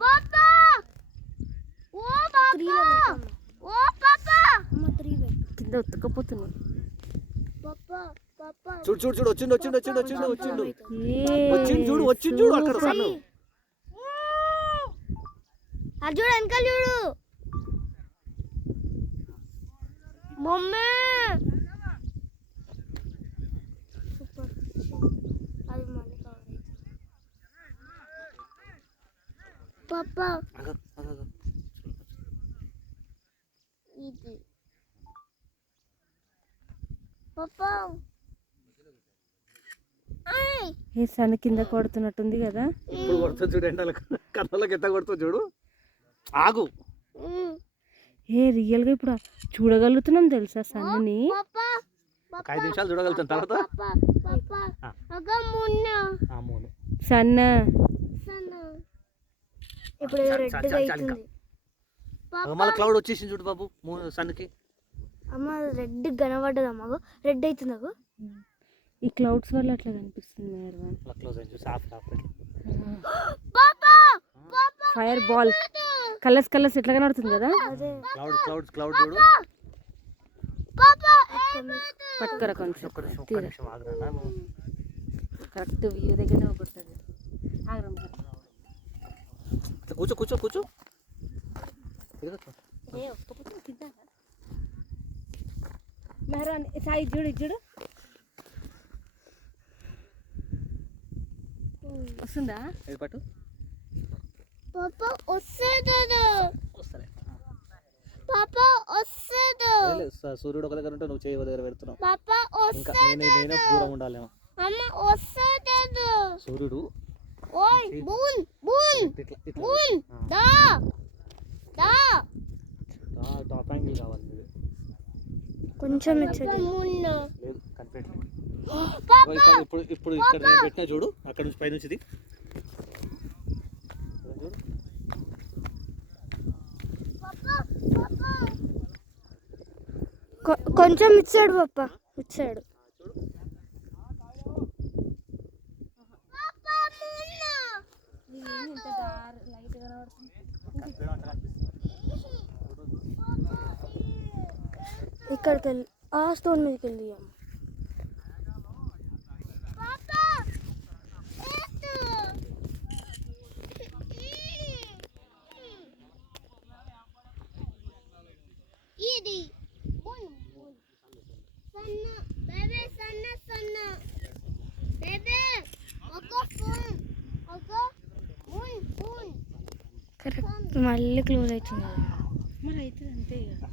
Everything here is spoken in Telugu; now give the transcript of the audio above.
పాపా ఓ పాపా ఓ పాపా అమ్మ 3 కింద ఉతకపోతుంది. పాపా పాపా చూడు చూడు చూడు వచ్చిండు వచ్చిండు వచ్చిండు వచ్చిండు వచ్చిండు వచ్చిండు చూడు అక్కడ సన్ను. అర్జున్ వెనకాల చూడు మమ్మీ. సూపర్ అది మళ్ళీ కవర్ పాపా ఇది పాపా ఏ సన్న కింద కొడుతున్నట్టుంది కదా. ఇప్పుడు కొడుతుంది చూడు, ఎండల కళ్ళకి ఎంత కొడుతుంది చూడు. ఆగు. ఏ రియల్గా ఇప్పుడు చూడగలుగుతున్నాం తెలుసా సన్నని. 5 నిమిషాలు చూడగలుగుతాం తర్వాత సన్న ఇప్పుడు మళ్ళీ క్లౌడ్ వచ్చేసింది చూడు బాబు సన్నుకి. అమ్మ రెడ్ కనబడ్డది అమ్మ, రెడ్ అవుతుంది నాకు. ఈ క్లౌడ్స్ వల్ల అట్లా కనిపిస్తుంది. ఫైర్ బాల్ కలర్స్ కలర్స్ ఎట్లా కనబడుతుంది కదా. క్లౌడ్ చూడు. పట్టుకరా కొంచెం కరెక్ట్ వ్యూ దగ్గరనే కొడుతుంది. కూర్చో కూర్చో కూర్చో. మెహరాన్ సాయి చూడు చూడు వస్తుందా పట్టు. పాపా వస్తుంది పాపా వస్తుంది. సూర్యుడు ఒక దగ్గర ఉంటే నువ్వు చేయి దగ్గర పెడుతున్నావు. పాపా ఇంకా నేనే దూరం ఉండాలేమో. అమ్మ వస్తుంది సూర్యుడు. ఓయ్ బూన్ బూన్ బూన్ దా దా టాప్ యాంగిల్ కావాలి. కొంచెం లేదు కనిపెట్టలేదు. ఇప్పుడు ఇక్కడ నేను పెట్టినా చూడు, అక్కడ నుంచి పైనుంచి ఇది కొంచెం ఇచ్చాడు పప్ప ఇచ్చాడు. ఇక్కడికి వెళ్ళి ఆ స్టోన్ మీదకి వెళ్ళి ఇది కరెక్ట్ మళ్ళీ క్లోజ్ అవుతుంది. మరి అవుతుంది అంతే ఇక.